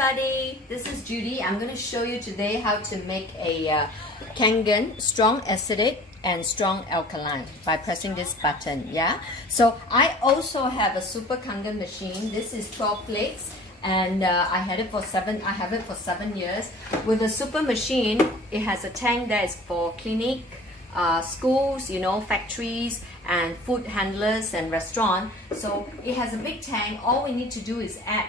everybody, this is Judy. I'm going to show you today how to make a kangen, strong acidic and strong alkaline by pressing this button. Yeah, so I also have a super kangen machine. This is 12 plates and I have it for 7 years. With a super machine, it has a tank that is for clinic, schools, factories and food handlers and restaurant. So it has a big tank. All we need to do is add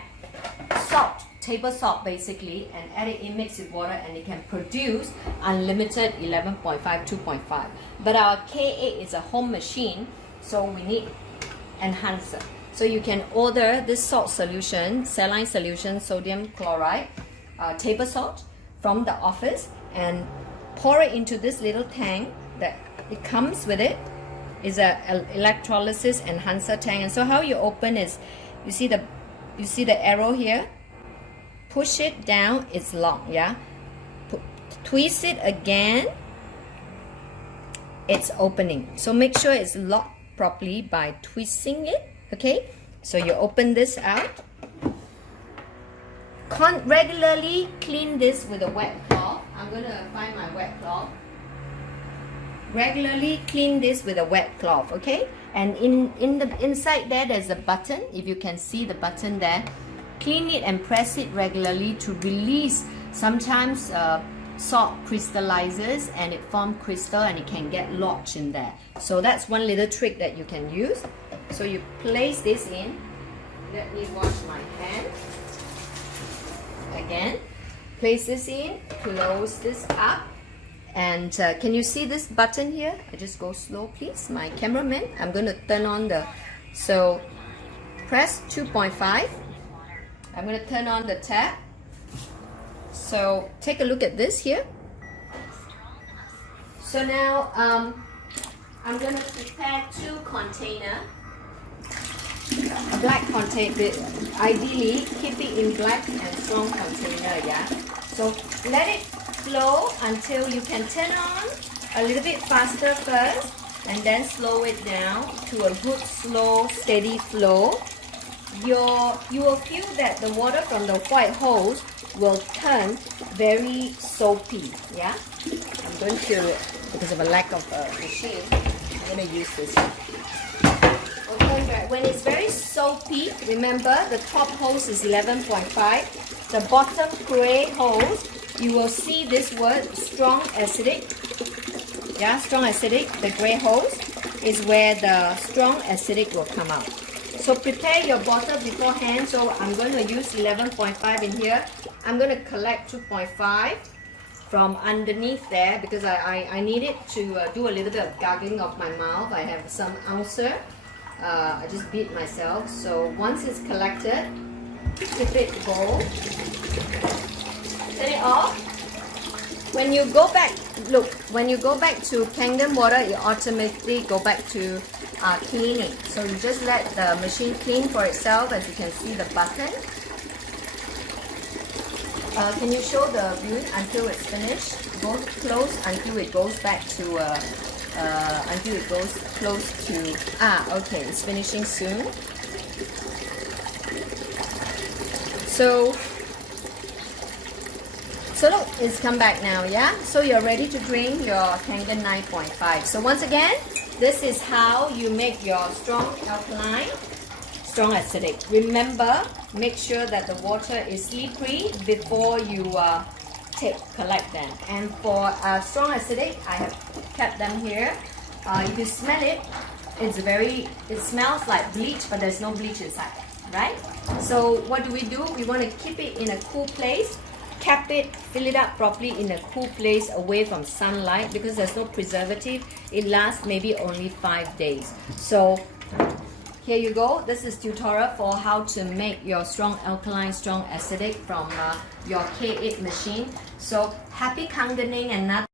salt, table salt basically, and add it in, mix with water, and it can produce unlimited 11.5, 2.5. But our K8 is a home machine, so we need enhancer. So you can order this salt solution, saline solution, sodium chloride, table salt from the office, and pour it into this little tank that it comes with. It is a electrolysis enhancer tank. And so how you open is, you see the arrow here, push it down, it's locked. Yeah, twist it again, it's opening. So make sure it's locked properly by twisting it. Okay, so you open this out. Regularly clean this with a wet cloth. I'm gonna find my wet cloth. Regularly clean this with a wet cloth, okay? And inside there's a button. If you can see the button there, clean it and press it regularly to release. Sometimes salt crystallizes and it forms crystal and it can get lodged in there. So that's one little trick that you can use. So you place this in. Let me wash my hand. Again, place this in, close this up. And can you see this button here? I just go slow, please. My cameraman, I'm going to turn on so press 2.5. I'm going to turn on the tap. So take a look at this here. So now I'm going to prepare 2 containers. Black container, ideally keep it in black and strong container. Yeah, so let it flow until you can turn on a little bit faster first and then slow it down to a good slow steady flow. You will feel that the water from the white hose will turn very soapy. Yeah, I'm going to, because of a lack of machine, I'm going to use this. Okay, when it's very soapy, remember the top hose is 11.5. The bottom gray hose, you will see this word strong acidic. Yeah, strong acidic. The gray hose is where the strong acidic will come out. So prepare your bottle beforehand. So I'm going to use 11.5 in here. I'm going to collect 2.5 from underneath there because I need it to do a little bit of gargling of my mouth. I have some ulcer. I just beat myself. So once it's collected, keep it bowl. Turn it off. When you go back, look, when you go back to kangen water, it automatically go back to cleaning. So you just let the machine clean for itself. As you can see the button. Can you show the view until it's finished? Go close until it goes back to until it goes close to, okay, it's finishing soon. So look, it's come back now. Yeah, so you're ready to drink your kangen 9.5. So once again, this is how you make your strong alkaline, strong acidic. Remember, make sure that the water is slippery before you collect them. And for strong acidic, I have kept them here. If you smell it, it smells like bleach, but there's no bleach inside, right? So what do? We want to keep it in a cool place, cap it, fill it up properly in a cool place away from sunlight because there's no preservative. It lasts maybe only 5 days. So here you go. This is tutorial for how to make your strong alkaline, strong acidic from your K8 machine. So happy kangening and not